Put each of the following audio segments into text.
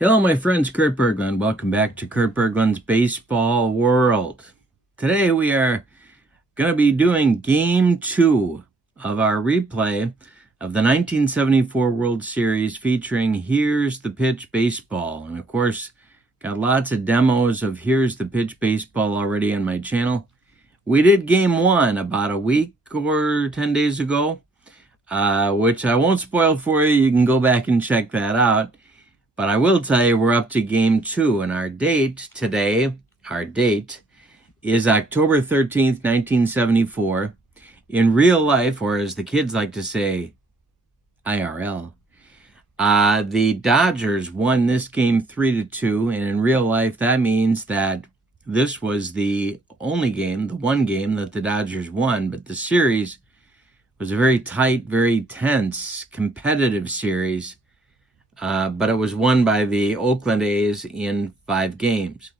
Hello, my friends, Kurt Berglund. Welcome back to Kurt Berglund's Baseball World. Today we are going to be doing Game 2 of our replay of the 1974 World Series featuring Here's the Pitch Baseball. And of course, got lots of demos of Here's the Pitch Baseball already on my channel. We did Game 1 about a week or 10 days ago, which I won't spoil for you. You can go back and check that out. But I will tell you we're up to Game 2, and our date today, is October 13th, 1974. In real life, or as the kids like to say, IRL, the Dodgers won this game 3-2, and in real life that means that this was the only game, the one game that the Dodgers won, but the series was a very tight, very tense, competitive series. But it was won by the Oakland A's in 5 games.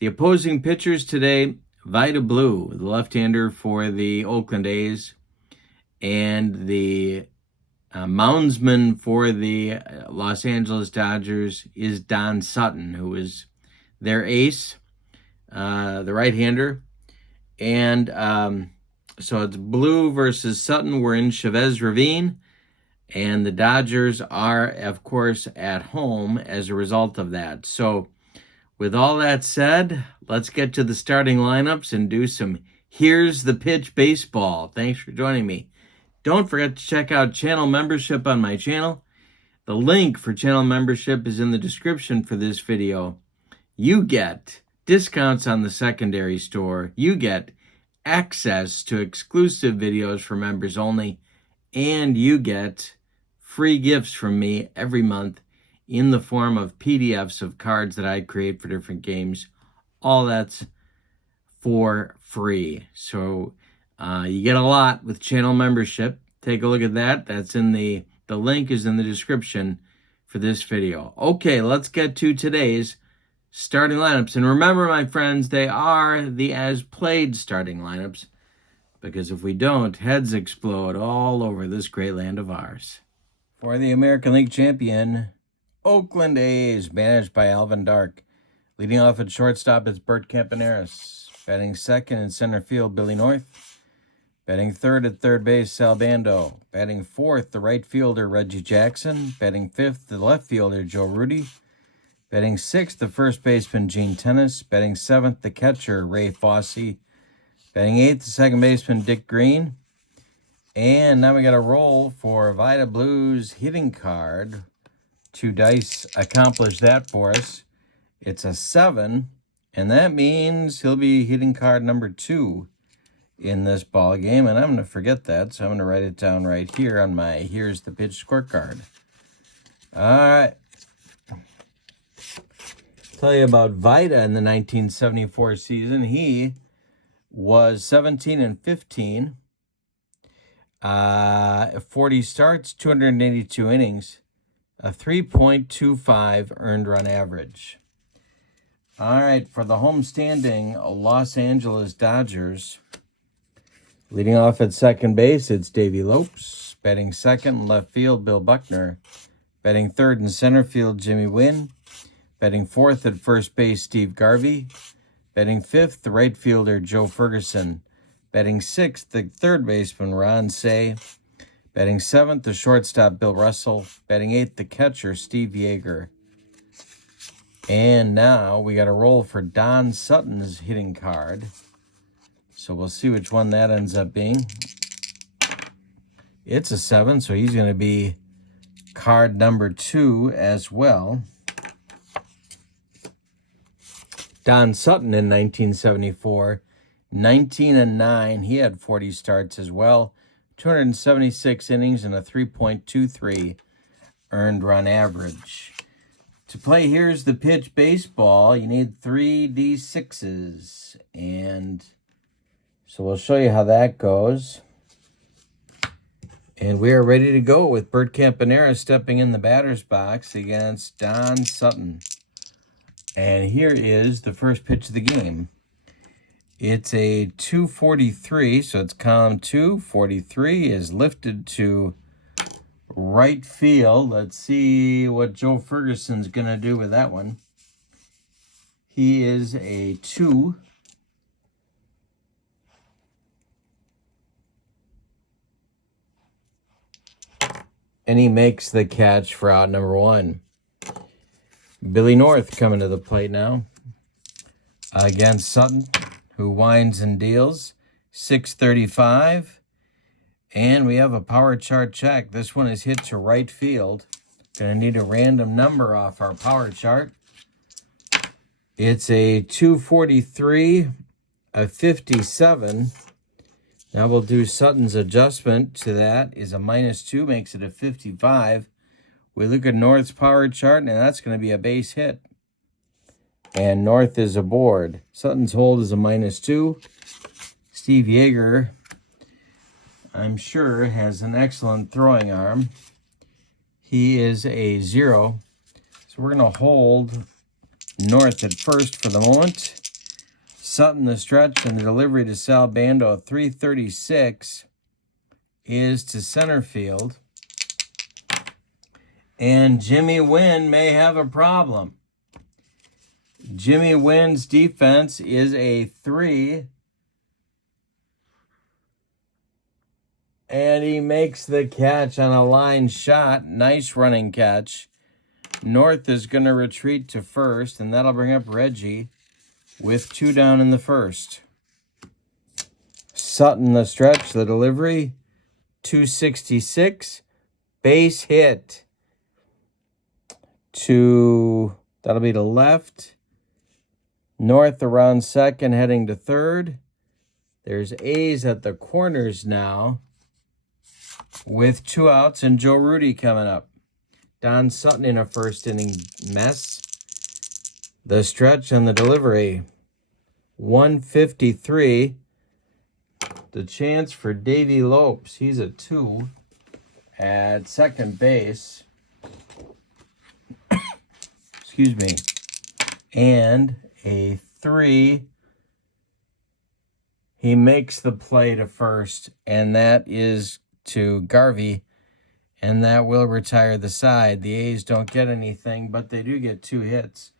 The opposing pitchers today, Vida Blue, the left-hander for the Oakland A's, and the moundsman for the Los Angeles Dodgers is Don Sutton, who is their ace, the right-hander. And so it's Blue versus Sutton. We're in Chavez Ravine. And the Dodgers are, of course, at home as a result of that. So with all that said, let's get to the starting lineups and do some Here's the Pitch baseball. Thanks for joining me. Don't forget to check out channel membership on my channel. The link for channel membership is in the description for this video. You get discounts on the secondary store. You get access to exclusive videos for members only. And you get free gifts from me every month in the form of PDFs of cards that I create for different games. All that's for free. So you get a lot with channel membership. Take a look at that. That's in the link is in the description for this video. Okay, let's get to today's starting lineups. And remember, my friends, they are the as played starting lineups, because if we don't, heads explode all over this great land of ours. For the American League champion, Oakland A's, managed by Alvin Dark. Leading off at shortstop is Bert Campaneris. Batting second in center field, Billy North. Batting third at third base, Sal Bando. Batting fourth, the right fielder, Reggie Jackson. Batting fifth, the left fielder, Joe Rudy. Batting sixth, the first baseman, Gene Tennis. Batting seventh, the catcher, Ray Fosse. Batting eighth, the second baseman, Dick Green. And now we got a roll for Vida Blue's hitting card. 2 dice accomplished that for us. It's a 7, and that means he'll be hitting card number 2 in this ball game. And I'm going to forget that, so I'm going to write it down right here on my Here's the Pitch scorecard. All right. Tell you about Vida in the 1974 season. He was 17-15. 40 starts, 282 innings, a 3.25 earned run average. All right, for the homestanding Los Angeles Dodgers, leading off at second base, it's Davey Lopes. Batting second in left field, Bill Buckner. Batting third in center field, Jimmy Wynn. Batting fourth at first base, Steve Garvey. Batting fifth, the right fielder, Joe Ferguson. Batting sixth, the third baseman, Ron Say. Batting seventh, the shortstop, Bill Russell. Batting eighth, the catcher, Steve Yeager. And now we got a roll for Don Sutton's hitting card. So we'll see which one that ends up being. It's a 7, so he's going to be card number 2 as well. Don Sutton in 1974. 19-9. He had 40 starts as well. 276 innings and a 3.23 earned run average. To play Here's the Pitch baseball, you need 3 D6s. And so we'll show you how that goes. And we are ready to go with Bert Campaneris stepping in the batter's box against Don Sutton. And here is the first pitch of the game. It's a 243, so it's column 2. 43 is lifted to right field. Let's see what Joe Ferguson's going to do with that one. He is a 2. And he makes the catch for out number 1. Billy North coming to the plate now against Sutton, who winds and deals. 635. And we have a power chart check. This one is hit to right field. Gonna need a random number off our power chart. It's a 243, a 57. Now we'll do Sutton's adjustment to that is a -2, makes it a 55. We look at North's power chart, and that's going to be a base hit. And North is aboard. Sutton's hold is a -2. Steve Yeager, I'm sure, has an excellent throwing arm. He is a 0. So we're going to hold North at first for the moment. Sutton, the stretch, and the delivery to Sal Bando, 336, is to center field. And Jimmy Wynn may have a problem. Jimmy Wynn's defense is a 3. And he makes the catch on a line shot. Nice running catch. North is going to retreat to first, and that'll bring up Reggie with 2 down in the first. Sutton, the stretch, the delivery, 266, base hit to, that'll be to left. North around second, heading to third. There's A's at the corners now with 2 outs and Joe Rudy coming up. Don Sutton in a first inning mess. The stretch and the delivery, 153. The chance for Davey Lopes. He's a 2 at second base. Excuse me. And a 3. He makes the play to first, and that is to Garvey, and that will retire the side. The A's don't get anything, but they do get 2 hits.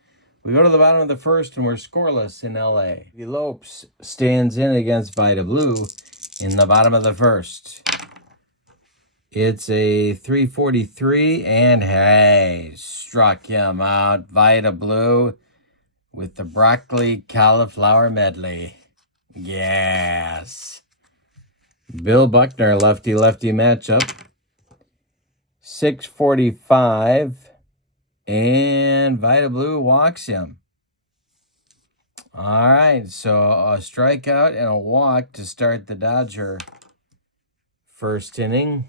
We go to the bottom of the first, and we're scoreless in L.A. Lopes stands in against Vida Blue in the bottom of the first. It's a 343, and hey, struck him out. Vida Blue with the broccoli cauliflower medley. Yes. Bill Buckner, lefty-lefty matchup. 645. And Vida Blue walks him. All right, so a strikeout and a walk to start the Dodger first inning.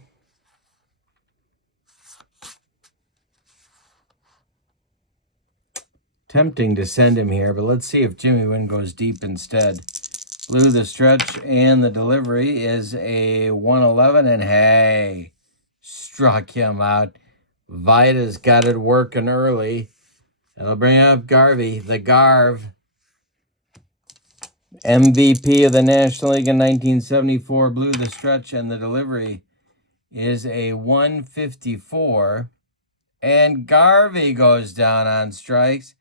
Tempting to send him here, but let's see if Jimmy Wynn goes deep instead. Blue, the stretch, and the delivery is a 111, and hey, struck him out. Vida's got it working early. That'll bring up Garvey, the Garv. MVP of the National League in 1974. Blue, the stretch, and the delivery is a 154. And Garvey goes down on strikes.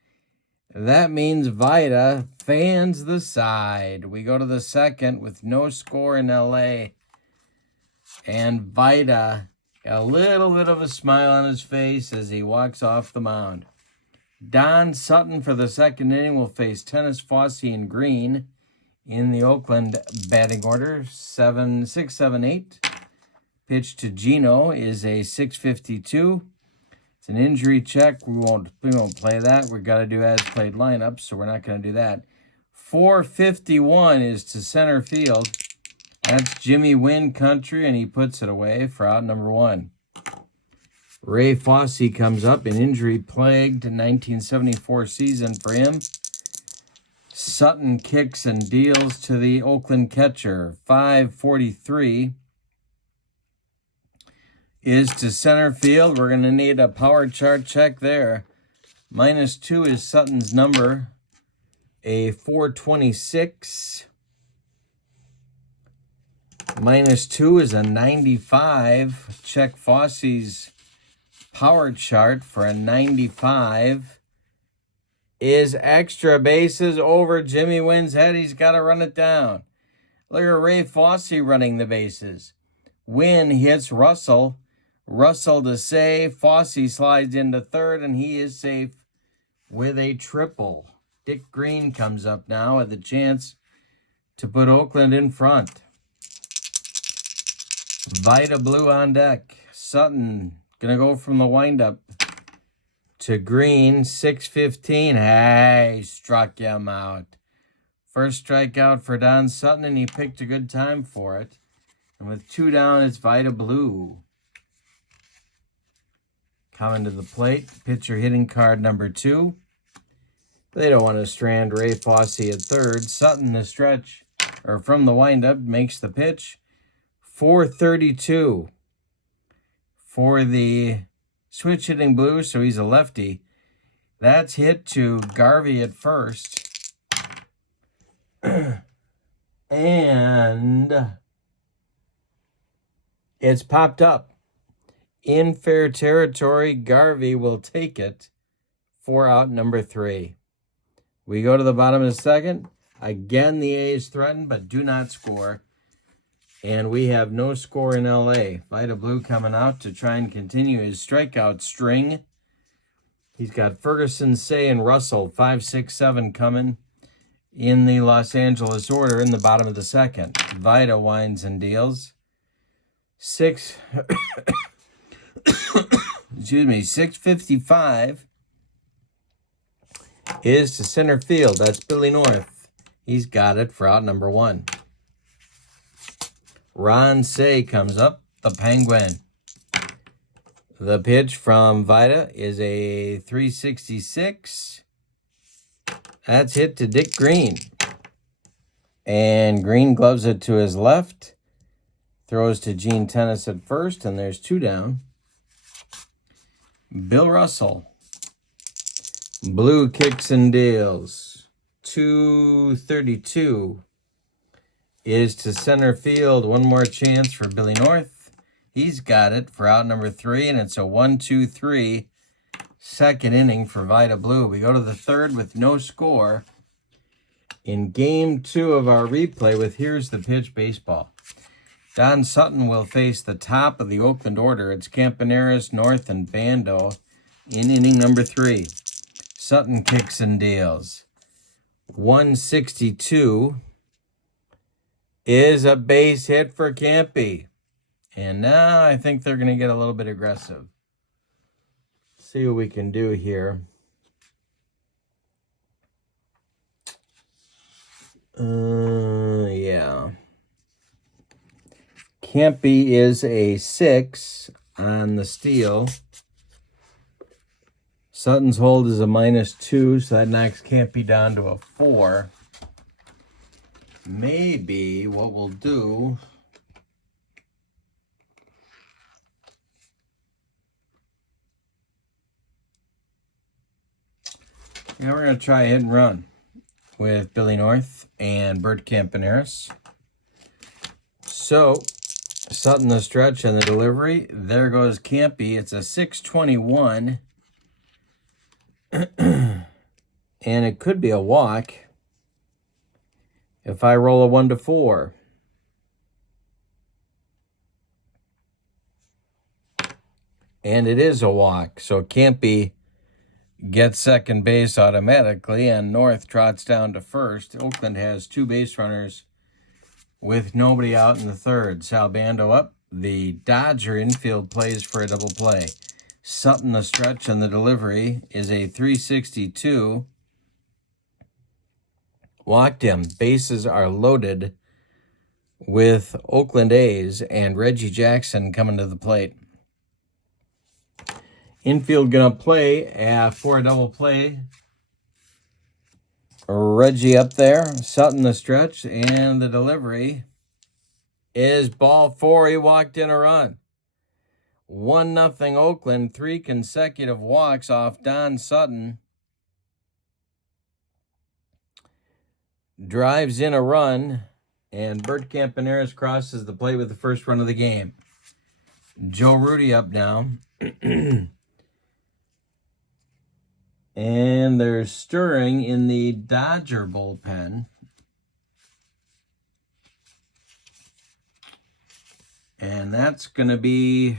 That means Vida fans the side. We go to the second with no score in L.A. And Vida got a little bit of a smile on his face as he walks off the mound. Don Sutton for the second inning will face Tennis, Fossey, and Green in the Oakland batting order. 6-7-8. Pitch to Gino is a 652. It's an injury check. We won't play that. We've got to do as played lineups, so we're not going to do that. 451 is to center field. That's Jimmy Wynn country, and he puts it away for out number 1. Ray Fossey comes up, an injury-plagued 1974 season for him. Sutton kicks and deals to the Oakland catcher. 543 is to center field. We're going to need a power chart check there. -2 is Sutton's number. A 426. -2 is a 95. Check Fosse's power chart for a 95. Is extra bases over. Jimmy wins head. He's got to run it down. Look at Ray Fosse running the bases. Win hits Russell. Russell to save. Fosse slides into third, and he is safe with a triple. Dick Green comes up now with a chance to put Oakland in front. Vida Blue on deck. Sutton going to go from the windup to Green. 6:15. Hey, struck him out. First strikeout for Don Sutton, and he picked a good time for it. And with 2 down, it's Vida Blue. Coming to the plate, pitcher hitting card number 2. They don't want to strand Ray Fosse at third. Sutton, the stretch, or from the windup, makes the pitch. 432 for the switch hitting Blue, so he's a lefty. That's hit to Garvey at first. And it's popped up. In fair territory, Garvey will take it for out number 3. We go to the bottom of the second. Again, the A's threaten, but do not score. And we have no score in L.A. Vida Blue coming out to try and continue his strikeout string. He's got Ferguson, Say, and Russell, 5, 6, 7 coming in the Los Angeles order in the bottom of the second. Vida winds and deals. 655 is to center field. That's Billy North. He's got it for out number 1. Ron Say comes up, the Penguin. The pitch from Vida is a 366. That's hit to Dick Green. And Green gloves it to his left. Throws to Gene Tennis at first, and there's 2 down. Bill Russell. Blue kicks and deals. 232 is to center field. One more chance for Billy North. He's got it for out number 3, and it's a 1-2-3 second inning for Vida Blue. We go to the third with no score in game 2 of our replay with Here's the Pitch Baseball. Don Sutton will face the top of the Oakland order. It's Campaneris, North, and Bando in inning number 3. Sutton kicks and deals. 162 is a base hit for Campy. And now I think they're going to get a little bit aggressive. See what we can do here. Yeah. Campy is a 6 on the steal. Sutton's hold is a -2, so that knocks Campy down to a 4. Maybe what we'll do... Yeah, we're going to try hit and run with Billy North and Bert Campaneris. So, Sutton the stretch and the delivery. There goes Campy. It's a 621. And it could be a walk if I roll a 1-4. And it is a walk, so Campy gets second base automatically, and North trots down to first. Oakland has 2 base runners with nobody out in the third. Sal Bando up. The Dodger infield plays for a double play. Sutton the stretch and the delivery is a 362. Walked him. Bases are loaded with Oakland A's and Reggie Jackson coming to the plate. Infield gonna play for a double play. Reggie up there. Sutton the stretch and the delivery is ball 4. He walked in a run. 1-0 Oakland. 3 consecutive walks off Don Sutton. Drives in a run And Bert Campaneris crosses the plate with the first run of the game. Joe Rudy up now. And they're stirring in the Dodger bullpen. And that's going to be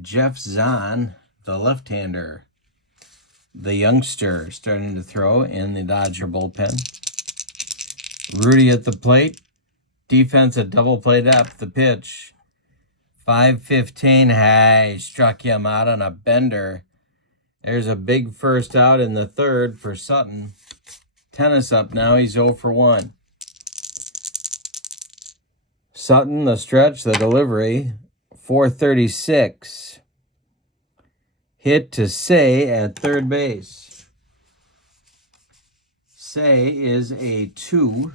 Jeff Zahn, the left-hander. The youngster starting to throw in the Dodger bullpen. Rudy at the plate. Defense at double play depth. The pitch. 5-15. Hey, struck him out on a bender. There's a big first out in the third for Sutton. Tennis up now. He's 0 for 1. Sutton, the stretch, the delivery. 436. Hit to Say at third base. Say is a 2.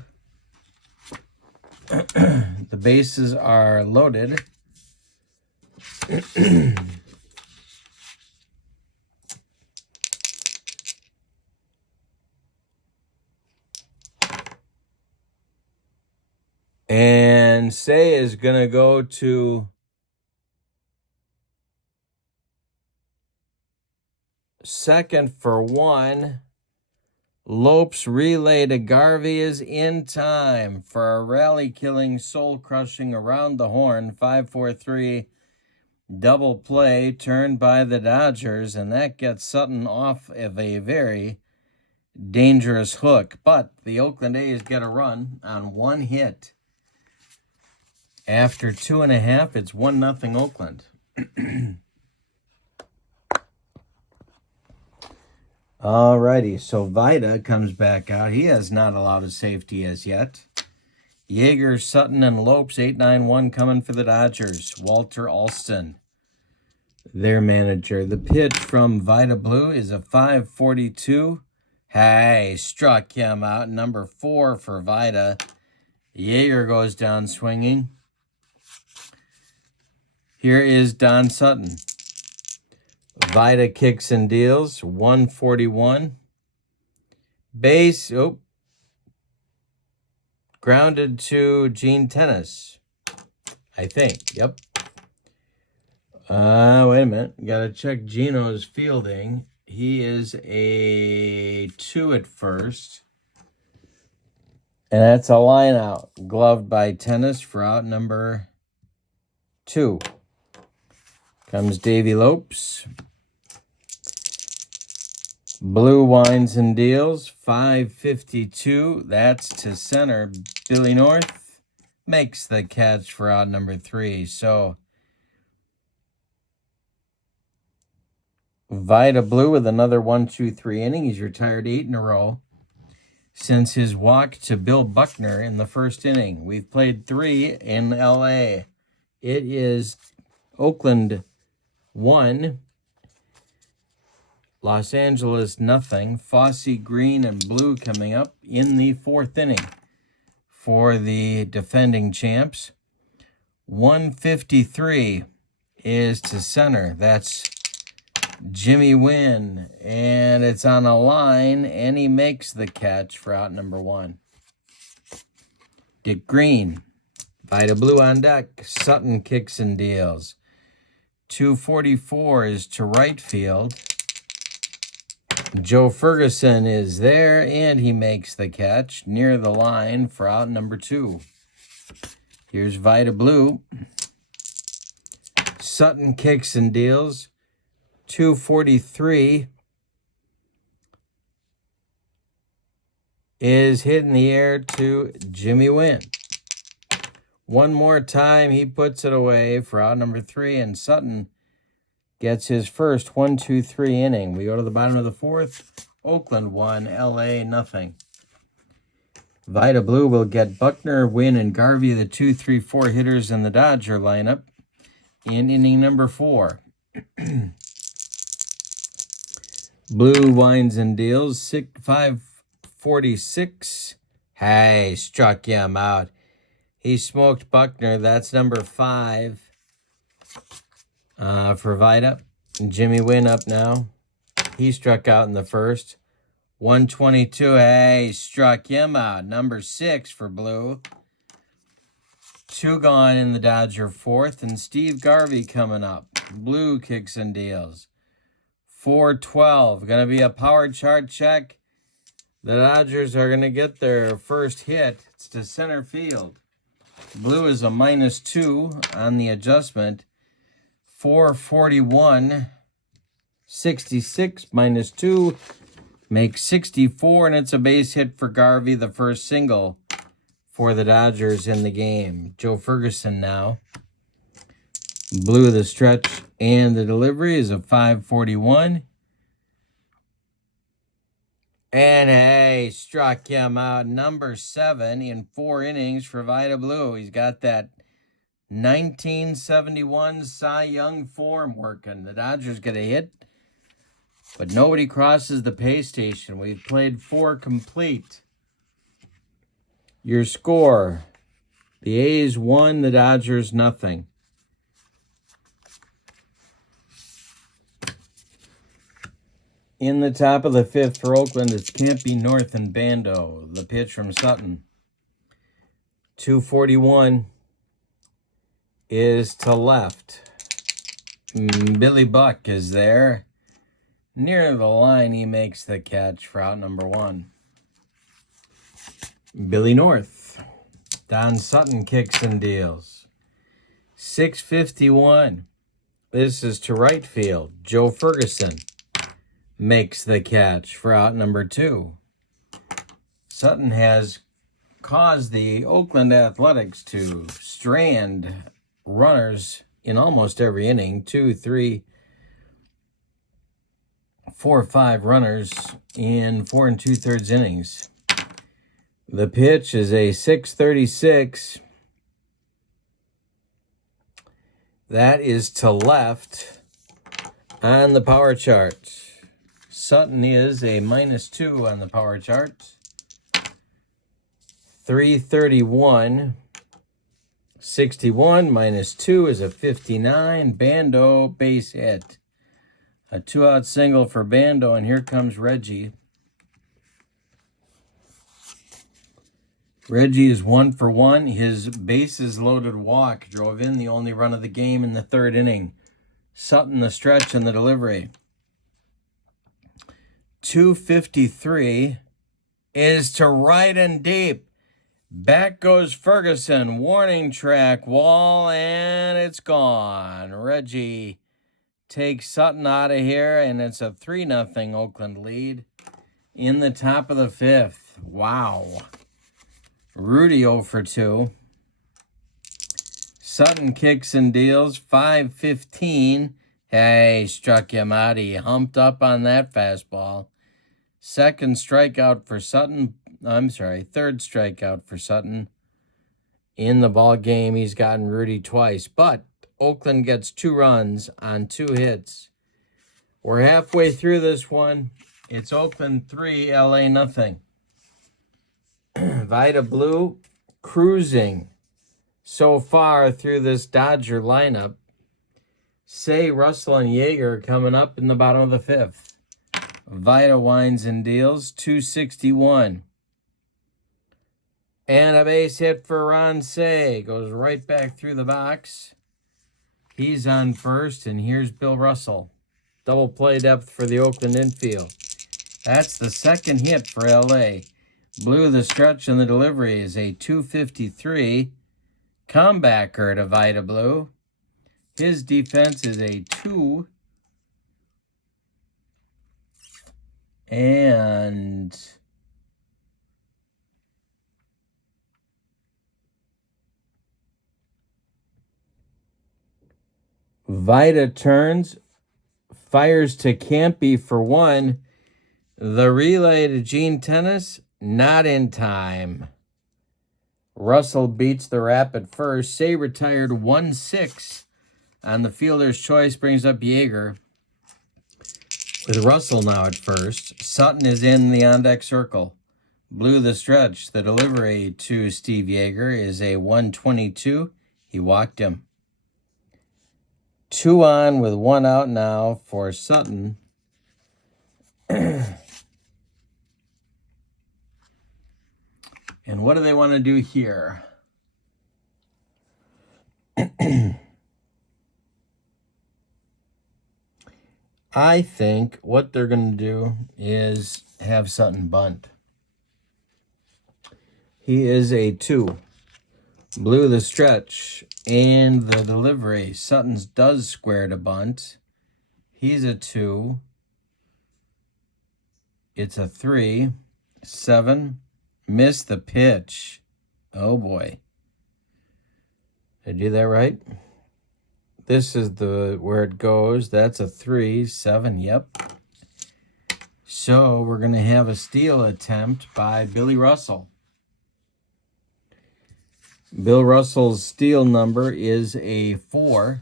The bases are loaded. And Say is going to go to second for 1. Lopes relay to Garvey is in time for a rally-killing, soul-crushing around the horn 5-4-3 double play turned by the Dodgers, and that gets Sutton off of a very dangerous hook. But the Oakland A's get a run on 1 hit. After 2.5, it's 1-0 Oakland. Alrighty, so Vida comes back out. He has not allowed a safety as yet. Yeager, Sutton, and Lopes, 8-9-1 coming for the Dodgers. Walter Alston, their manager. The pitch from Vida Blue is a 5-42. Hey, struck him out. Number 4 for Vida. Yeager goes down swinging. Here is Don Sutton. Vida kicks and deals, 141. Base, grounded to Gene Tennis, I think. Yep. Wait a minute. Got to check Gino's fielding. He is a 2 at first. And that's a line out. Gloved by Tennis for out number 2. Comes Davy Lopes. Blue winds and deals, 5-52. That's to center. Billy North makes the catch for out number 3. So Vida Blue with another 1-2-3 inning. He's retired 8 in a row since his walk to Bill Buckner in the first inning. We've played 3 in L.A. It is Oakland 1, Los Angeles 0. Fosse, Green, and Blue coming up in the 4th inning for the defending champs. 153 is to center. That's Jimmy Wynn, and it's on a line, and he makes the catch for out number 1. Dick Green, Vida Blue on deck. Sutton kicks and deals. 244 is to right field. Joe Ferguson is there, and he makes the catch near the line for out number 2. Here's Vida Blue. Sutton kicks and deals. 243 is hit in the air to Jimmy Wynn. One more time, he puts it away for out number 3, and Sutton gets his first 1-2-3 inning. We go to the bottom of the 4th. Oakland 1, L.A. 0. Vida Blue will get Buckner, Wynn, and Garvey, the 2-3-4 hitters in the Dodger lineup, in inning number 4. Blue winds and deals, 5-46. Hey, struck him out. He smoked Buckner. That's number 5 for Vida. Jimmy Wynn up now. He struck out in the first. 122. Hey, struck him out. Number 6 for Blue. 2 gone in the Dodger 4th, and Steve Garvey coming up. Blue kicks and deals. 412. Going to be a power chart check. The Dodgers are going to get their first hit. It's to center field. Blue is a -2 on the adjustment. 441. 66 -2 makes 64, and it's a base hit for Garvey, the first single for the Dodgers in the game. Joe Ferguson now. Blue, the stretch and the delivery is a 541. And hey, struck him out. Number 7 in 4 innings for Vida Blue. He's got that 1971 Cy Young form working. The Dodgers get a hit, but nobody crosses the pay station. We've played 4 complete. Your score: the A's 1, the Dodgers nothing. In the top of the 5th for Oakland, it's Campy, North, and Bando. The pitch from Sutton. 241 is to left. Billy Buck is there. Near the line, he makes the catch for out number 1. Billy North. Don Sutton kicks and deals. 651. This is to right field. Joe Ferguson makes the catch for out number 2. Sutton has caused the Oakland Athletics to strand runners in almost every inning. 2, 3, 4, 5 runners in 4 2/3 innings. The pitch is a 636. That is to left on the power chart. Sutton is a -2 on the power chart. 331. 61 -2 is a 59. Bando base hit. A 2-out single for Bando, and here comes Reggie. Reggie is 1 for 1. His bases loaded walk drove in the only run of the game in the 3rd inning. Sutton the stretch and the delivery. 253 is to right and deep. Back goes Ferguson. Warning track wall, and it's gone. Reggie takes Sutton out of here, and it's a 3-0 Oakland lead in the top of the 5th. Wow. Rudy 0 for 2. Sutton kicks and deals. 515. Hey, struck him out. He humped up on that fastball. Third strikeout for Sutton in the ball game. He's gotten Rudy twice, but Oakland gets 2 runs on 2 hits. We're halfway through this one. It's Oakland 3, LA nothing. Vida Blue cruising so far through this Dodger lineup. Say, Russell, and Yeager coming up in the bottom of the 5th. Vida winds and deals. 261. And a base hit for Ron Say. Goes right back through the box. He's on first, and here's Bill Russell. Double play depth for the Oakland infield. That's the 2nd hit for LA. Blue, the stretch and the delivery is a 253. Comebacker to Vida Blue. His defense is a 2. And Vida turns, fires to Campy for 1. The relay to Gene Tennis, not in time. Russell beats the Rapid first. Say retired 1-6 on the fielder's choice, brings up Yeager. With Russell now at first. Sutton is in the on-deck circle. Blue, the stretch. The delivery to Steve Yeager is a 122. He walked him. 2 on with 1 out now for Sutton. And what do they want to do here? I think what they're going to do is have Sutton bunt. He is a 2. Blue the stretch and the delivery. Sutton's does square to bunt. He's a 2. It's a 3. 7. Missed the pitch. Oh boy. Did I do that right? This is where it goes. That's a 3. 7. Yep. So we're going to have a steal attempt by Billy Russell. Bill Russell's steal number is a 4.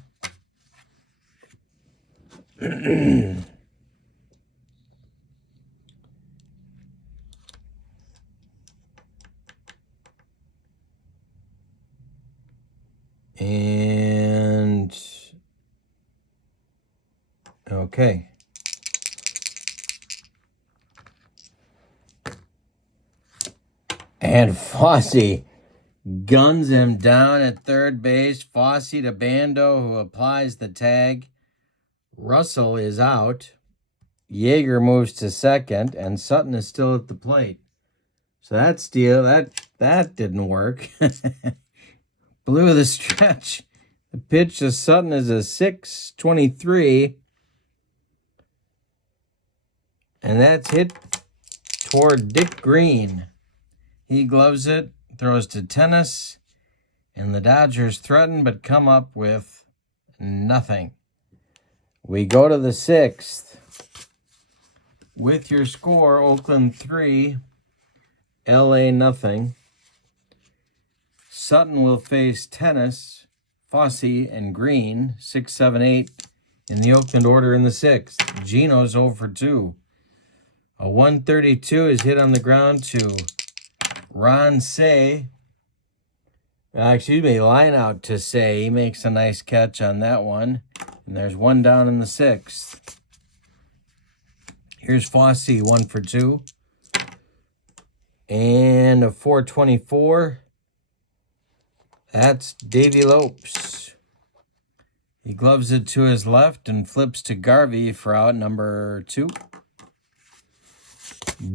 And okay. And Fosse guns him down at third base. Fosse to Bando, who applies the tag. Russell is out. Yeager moves to second, and Sutton is still at the plate. So that steal, that didn't work. Blue the stretch. The pitch to Sutton is a 6-23. And that's hit toward Dick Green. He gloves it, throws to tennis, and the Dodgers threaten but come up with nothing. We go to the 6th. With your score, Oakland 3, LA nothing. Sutton will face tennis, Fosse, and Green, 6, 7, 8 in the Oakland order in the 6th. Gino's 0 for 2. A 132 is hit on the ground to Ron Say. Line out to Say. He makes a nice catch on that one. And there's one down in the 6th. Here's Fosse, 1 for 2. And a 424. That's Davy Lopes. He gloves it to his left and flips to Garvey for out number 2.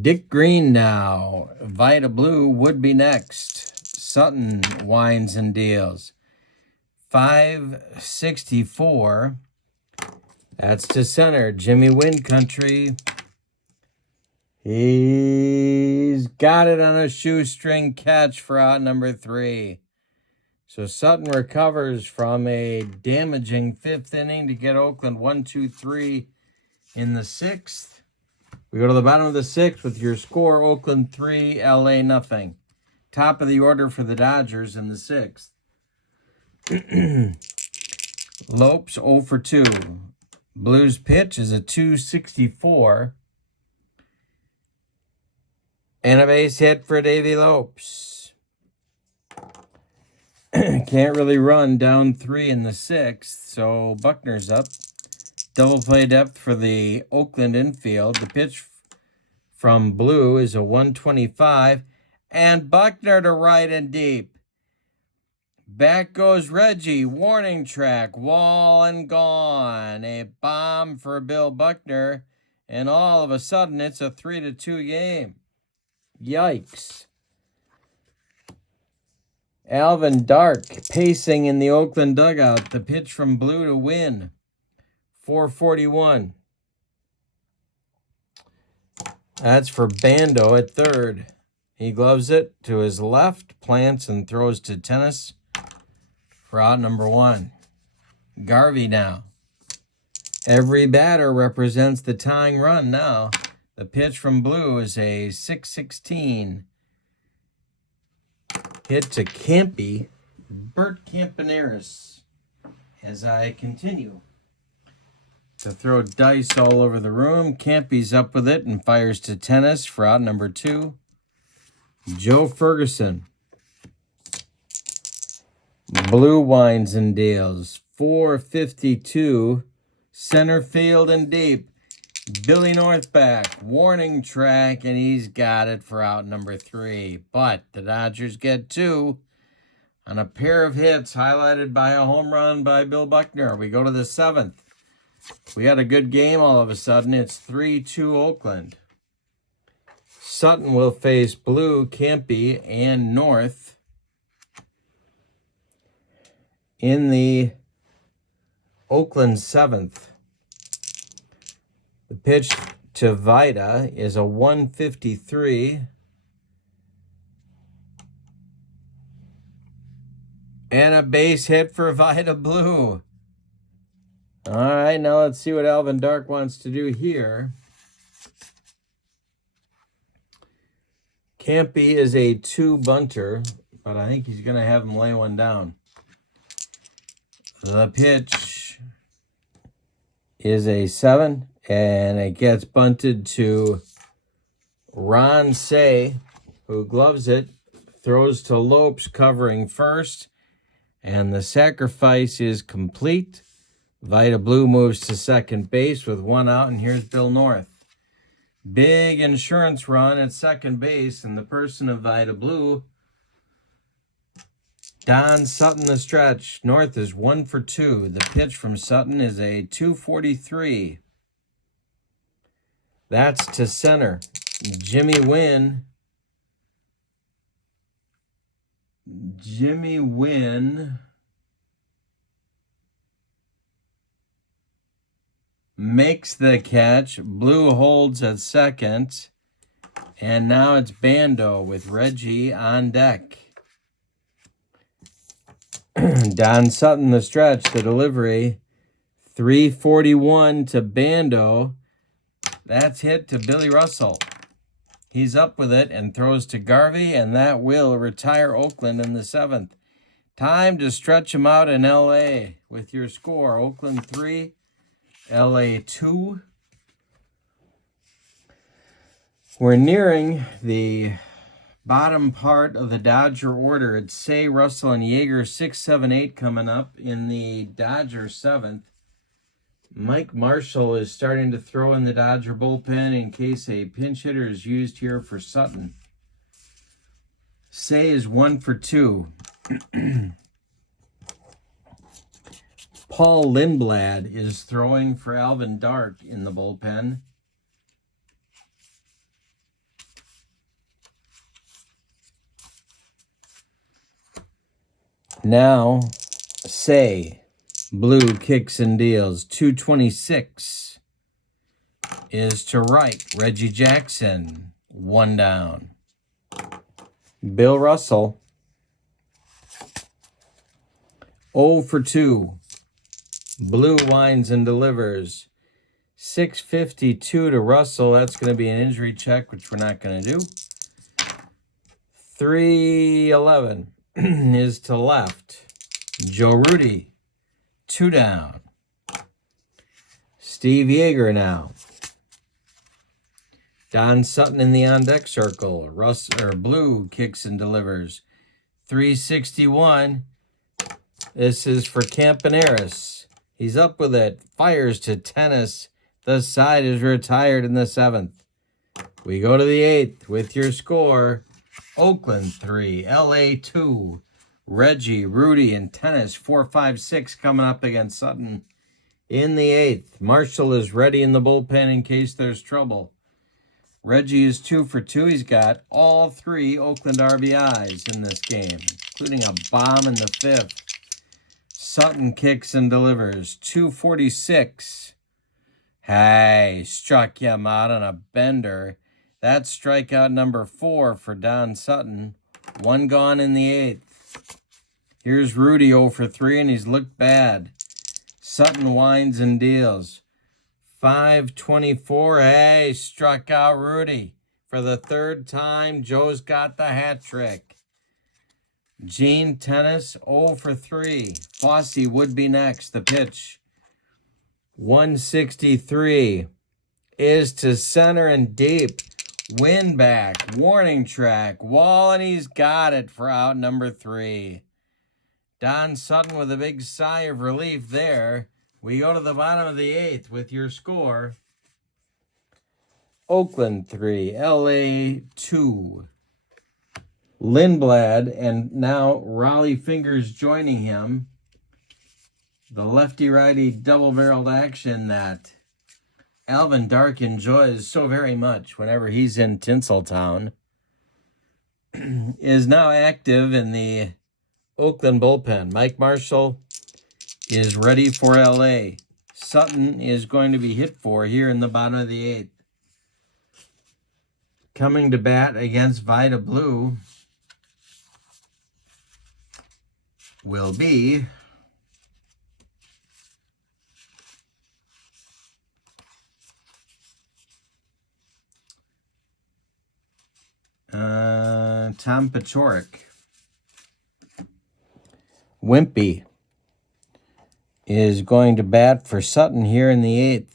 Dick Green now. Vita Blue would be next. Sutton winds and deals. 564. That's to center. Jimmy Wind Country. He's got it on a shoestring catch for out number 3. So Sutton recovers from a damaging 5th inning to get Oakland 1-2-3 in the 6th. We go to the bottom of the 6th with your score, Oakland 3, LA nothing. Top of the order for the Dodgers in the 6th. Lopes 0 for 2. Blues pitch is a 264. And a base hit for Davy Lopes. Can't really run, down 3 in the 6th, so Buckner's up. Double play depth for the Oakland infield. The pitch from Blue is a 125. And Buckner to right and deep. Back goes Reggie. Warning track. Wall and gone. A bomb for Bill Buckner. And all of a sudden, it's a 3-2 game. Yikes. Alvin Dark pacing in the Oakland dugout. The pitch from Blue to win. 441. That's for Bando at third. He gloves it to his left, plants and throws to tennis for out number 1. Garvey now. Every batter represents the tying run now. The pitch from Blue is a 6-16. Hit to Campy, Bert Campaneris, as I continue to throw dice all over the room. Campy's up with it and fires to tennis for out number 2. Joe Ferguson. Blue winds and deals. 452. Center field and deep. Billy North back, warning track, and he's got it for out number 3. But the Dodgers get 2 on a pair of hits highlighted by a home run by Bill Buckner. We go to the 7th. We had a good game all of a sudden. It's 3-2 Oakland. Sutton will face Blue, Campy, and North in the Oakland 7th. The pitch to Vida is a 153. And a base hit for Vida Blue. All right, now let's see what Alvin Dark wants to do here. Campy is a 2 bunter, but I think he's going to have him lay one down. The pitch is a 7, and it gets bunted to Ron Say, who gloves it, throws to Lopes covering first, and the sacrifice is complete. Vida Blue moves to second base with 1 out, and here's Bill North. Big insurance run at second base, and the person of Vida Blue, Don Sutton the stretch. North is 1 for 2. The pitch from Sutton is a 243. That's to center. Jimmy Wynn makes the catch. Blue holds at second. And now it's Bando with Reggie on deck. Don Sutton the stretch, the delivery. 341 to Bando. That's hit to Billy Russell. He's up with it and throws to Garvey, and that will retire Oakland in the 7th. Time to stretch them out in L.A. with your score. Oakland 3, L.A. 2. We're nearing the bottom part of the Dodger order. It's Say, Russell, and Yeager 6, 7, 8 coming up in the Dodger 7th. Mike Marshall is starting to throw in the Dodger bullpen in case a pinch hitter is used here for Sutton. Say is 1 for 2. Paul Lindblad is throwing for Alvin Dark in the bullpen. Now, Say, Blue kicks and deals. 226 is to right. Reggie Jackson, 1 down. Bill Russell, 0 for 2. Blue winds and delivers. 652 to Russell. That's going to be an injury check, which we're not going to do. 311 is to left. Joe Rudy, 2 down. Steve Yeager now. Don Sutton in the on-deck circle. Blue kicks and delivers. 361. This is for Campaneris. He's up with it. Fires to tennis. The side is retired in the 7th. We go to the 8th with your score. Oakland 3, L.A. 2. Reggie, Rudy, and tennis 4, 5, 6 coming up against Sutton in the 8th. Marshall is ready in the bullpen in case there's trouble. Reggie is 2 for 2. He's got all 3 Oakland RBIs in this game, including a bomb in the 5th. Sutton kicks and delivers. 246. Hey, struck him out on a bender. That's strikeout number 4 for Don Sutton. 1 gone in the 8th. Here's Rudy 0 for 3, and he's looked bad. Sutton winds and deals. 524. Hey, struck out Rudy. For the 3rd time, Joe's got the hat trick. Gene Tennis 0 for 3. Fossey would be next. The pitch. 163 is to center and deep. Wind back. Warning track. Wall, and he's got it for out number 3. Don Sutton with a big sigh of relief there. We go to the bottom of the 8th with your score. Oakland 3, LA 2. Lindblad and now Raleigh Fingers joining him. The lefty-righty double-barreled action that Alvin Dark enjoys so very much whenever he's in Tinseltown is now active in the Oakland bullpen. Mike Marshall is ready for LA. Sutton is going to be hit for here in the bottom of the 8th. Coming to bat against Vida Blue will be Tom Paciorek. Wimpy is going to bat for Sutton here in the 8th.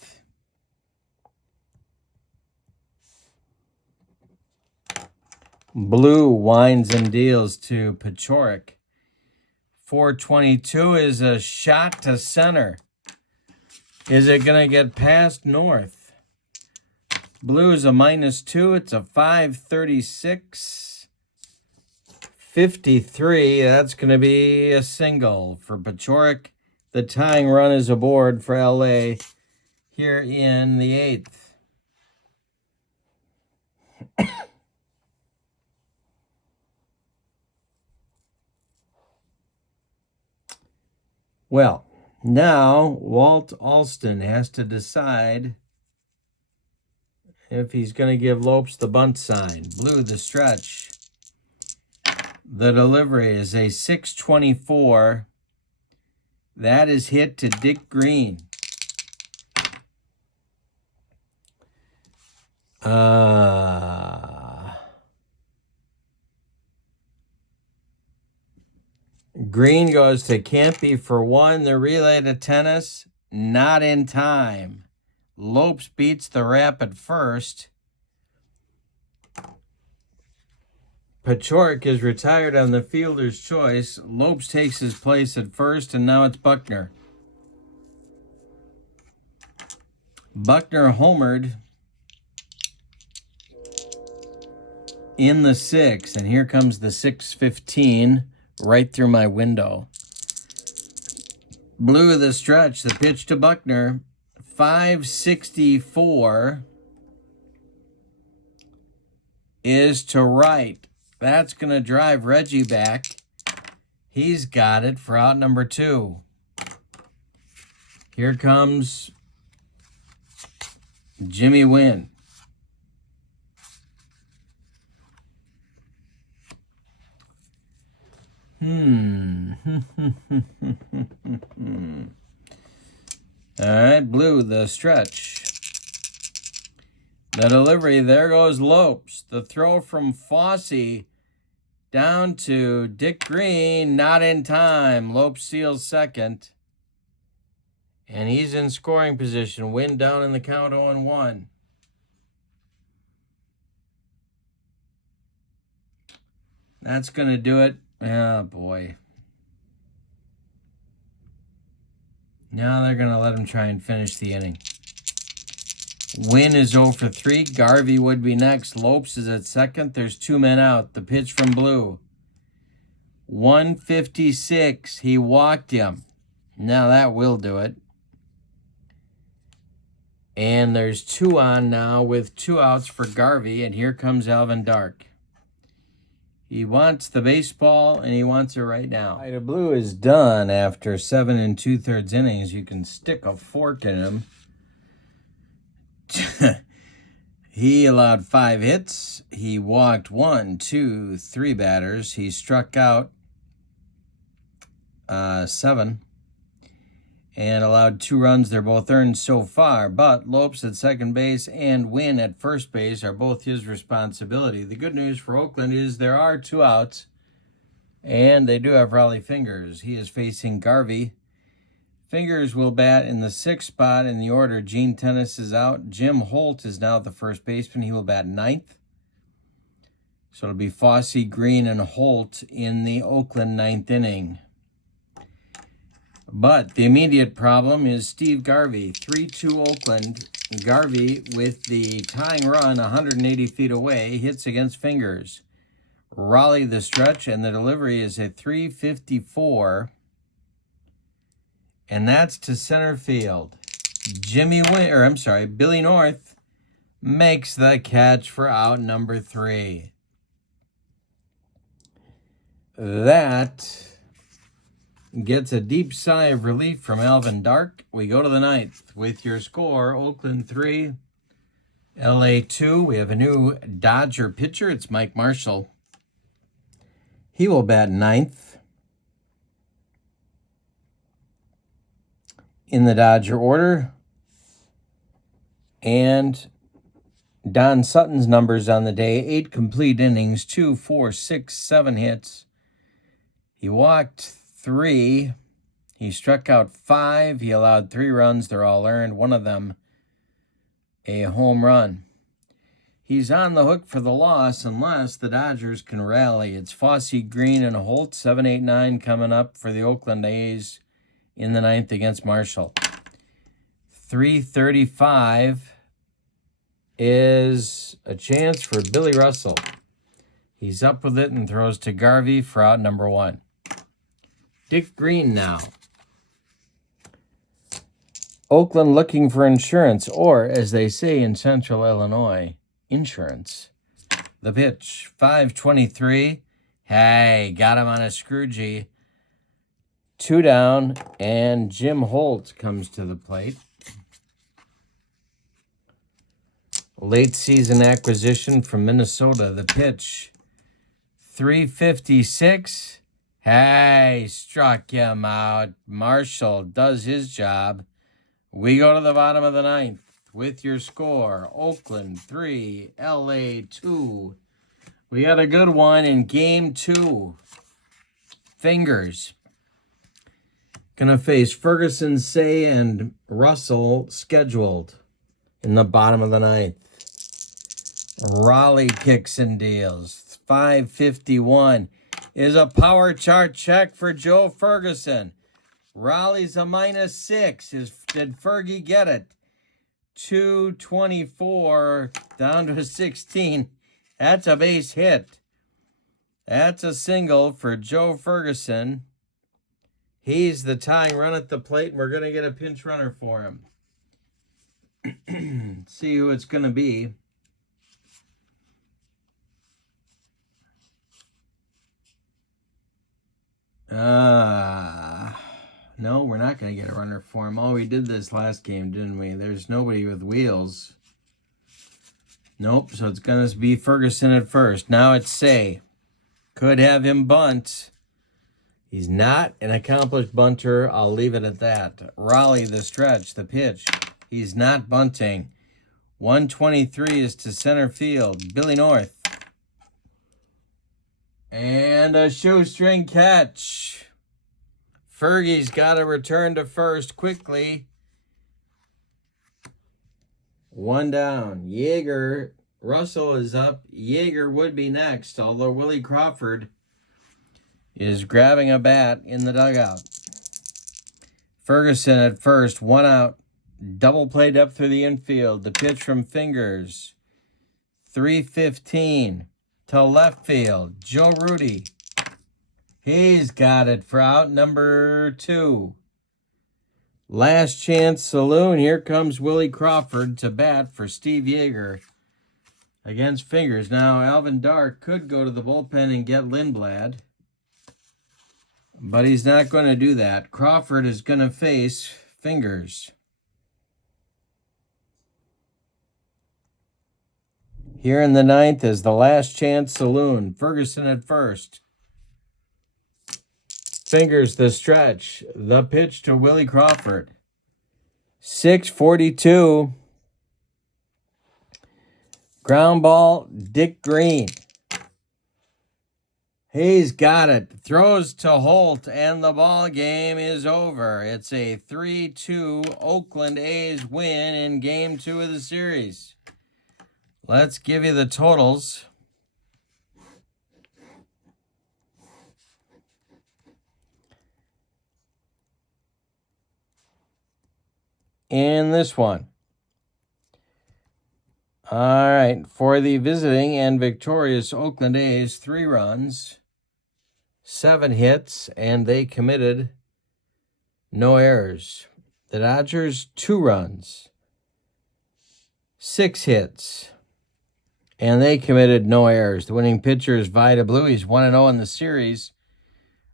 Blue winds and deals to Paciorek. 422 is a shot to center. Is it going to get past North? Blue is a -2. It's a 536. 53. That's going to be a single for Paciorek. The tying run is aboard for LA here in the 8th. Well, now Walt Alston has to decide if he's going to give Lopes the bunt sign. Blue, the stretch. The delivery is a 624. That is hit to Dick Green. Green goes to Campy for 1. The relay to Tennis, not in time. Lopes beats the rap at first. Paciorek is retired on the fielder's choice. Lopes takes his place at first, and now it's Buckner. Buckner homered in the 6th, and here comes the 6:15 right through my window. Blue, the stretch, the pitch to Buckner. 564 is to right. That's going to drive Reggie back. He's got it for out number 2. Here comes Jimmy Wynn. All right, Blue, the stretch. The delivery, there goes Lopes. The throw from Fossey down to Dick Green, not in time. Lopes steals second. And he's in scoring position. Win down in the count 0-1. That's going to do it. Oh, boy. Now they're going to let him try and finish the inning. Wynn is 0 for 3. Garvey would be next. Lopes is at second. There's 2 men out. The pitch from Blue. 156. He walked him. Now that will do it. And there's 2 on now with 2 outs for Garvey. And here comes Alvin Dark. He wants the baseball, and he wants it right now. Vida Blue is done after 7 2/3 innings. You can stick a fork in him. He allowed 5 hits. He walked 1, 2, 3 batters. He struck out 7 and allowed 2 runs. They're both earned so far, but Lopes at second base and Wynn at first base are both his responsibility. The good news for Oakland is there are 2 outs, and they do have Raleigh Fingers. He is facing Garvey. Fingers will bat in the 6th spot in the order. Gene Tennis is out. Jim Holt is now the first baseman. He will bat 9th. So it'll be Fossey, Green, and Holt in the Oakland 9th inning. But the immediate problem is Steve Garvey. 3-2 Oakland Garvey with the tying run 180 feet away, hits against fingers. Raleigh the stretch, and the delivery is a 354. And that's to center field. Billy North makes the catch for out number 3. That gets a deep sigh of relief from Alvin Dark. We go to the 9th with your score: Oakland 3, LA 2. We have a new Dodger pitcher. It's Mike Marshall. He will bat 9th in the Dodger order. And Don Sutton's numbers on the day: 8 complete innings, 2, 4, 6, 7 hits. He walked 3. He struck out 5. He allowed 3 runs. They're all earned. One of them a home run. He's on the hook for the loss unless the Dodgers can rally. It's Fossey, Green, and Holt, 7, 8, 9 coming up for the Oakland A's in the 9th against Marshall. 335 is a chance for Billy Russell. He's up with it and throws to Garvey for out number 1. Dick Green now. Oakland looking for insurance, or as they say in Central Illinois, insurance. The pitch, 5:23. Hey, got him on a scroogey. 2 down, and Jim Holt comes to the plate. Late season acquisition from Minnesota. The pitch, 356. Hey, struck him out. Marshall does his job. We go to the bottom of the 9th with your score: Oakland 3, LA 2. We had a good one in game 2. Fingers gonna face Ferguson, Say, and Russell scheduled in the bottom of the 9th. Raleigh kicks and deals. 551 is a power chart check for Joe Ferguson. Raleigh's a -6. Did Fergie get it? 224 down to 16. That's a base hit. That's a single for Joe Ferguson. He's the tying run at the plate, and we're going to get a pinch runner for him. See who it's going to be. No, we're not going to get a runner for him. Oh, we did this last game, didn't we? There's nobody with wheels. Nope, so it's going to be Ferguson at first. Now it's Say. Could have him bunt. He's not an accomplished bunter. I'll leave it at that. Raleigh the stretch, the pitch. He's not bunting. 123 is to center field. Billy North. And a shoestring catch. Fergie's got to return to first quickly. 1 down. Russell is up. Yeager would be next, although Willie Crawford is grabbing a bat in the dugout. Ferguson at first, 1 out. Double played up through the infield. The pitch from Fingers. 315 to left field. Joe Rudy. He's got it for out number 2. Last chance saloon. Here comes Willie Crawford to bat for Steve Yeager against Fingers. Now, Alvin Dark could go to the bullpen and get Lindblad, but he's not going to do that. Crawford is going to face Fingers. Here in the 9th is the last chance saloon. Ferguson at first. Fingers the stretch. The pitch to Willie Crawford. 6:42. Ground ball, Dick Green. He's got it. Throws to Holt, and the ball game is over. It's a 3-2 Oakland A's win in Game 2 of the series. Let's give you the totals. In this one, All right, for the visiting and victorious Oakland A's, 3 runs, 7 hits, and they committed no errors. The Dodgers, 2 runs, 6 hits, and they committed no errors. The winning pitcher is Vida Blue. He's 1-0 in the series.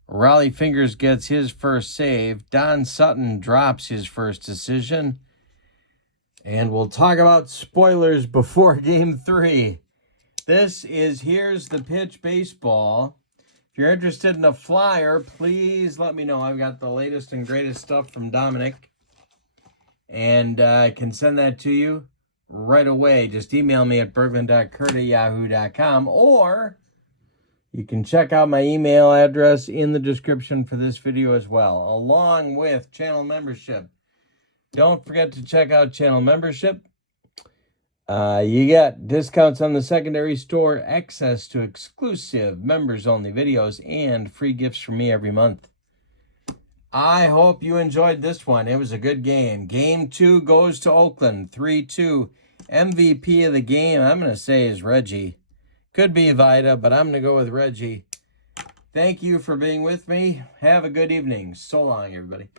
Raleigh Fingers gets his first save. Don Sutton drops his first decision. And we'll talk about spoilers before Game 3. This is Here's the Pitch Baseball. If you're interested in a flyer, please let me know. I've got the latest and greatest stuff from Dominic. And I can send that to you right away. Just email me at berglund.kurt@yahoo.com, or you can check out my email address in the description for this video as well, along with channel membership. Don't forget to check out channel membership. You get discounts on the secondary store, access to exclusive members-only videos, and free gifts from me every month. I hope you enjoyed this one. It was a good game. Game 2 goes to Oakland, 3-2. MVP of the game, I'm going to say, is Reggie. Could be Vida, but I'm going to go with Reggie. Thank you for being with me. Have a good evening. So long, everybody.